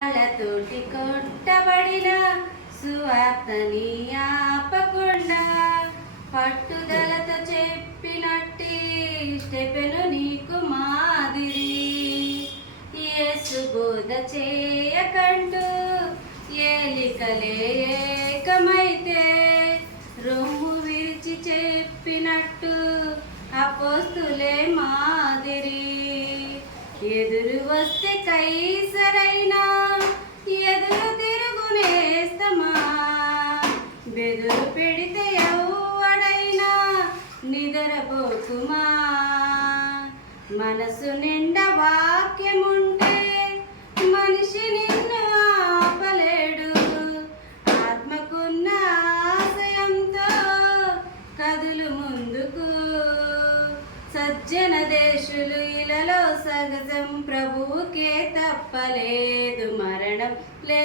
తోటి కొట్టబడిన సువార్తని ఆపకుండా పట్టుదలతో చెప్పినట్టి స్టెఫెను నీకు మాదిరి. యేసు బోధ చేయకంటూ ఏలికలే ఏకమైతే రొమ్ము విరిచి చెప్పినట్టు అపోస్తులే మాదిరి. ఎదురు వస్తే కైసరైనా ఎదురు తిరుగునేస్తమా, బెదురు పెడితే ఎవడైనా నిద్రపోకుమా. మనసు నిండా వాక్యముంటే మనిషి నిన్ను ఆపలేడు. ఆత్మకున్న ఆశయంతో కదులు ముందుకు. సజ్జన దేశులు ఇలలో సహజం, ప్రభువుకే తప్పలేదు మరణం లే.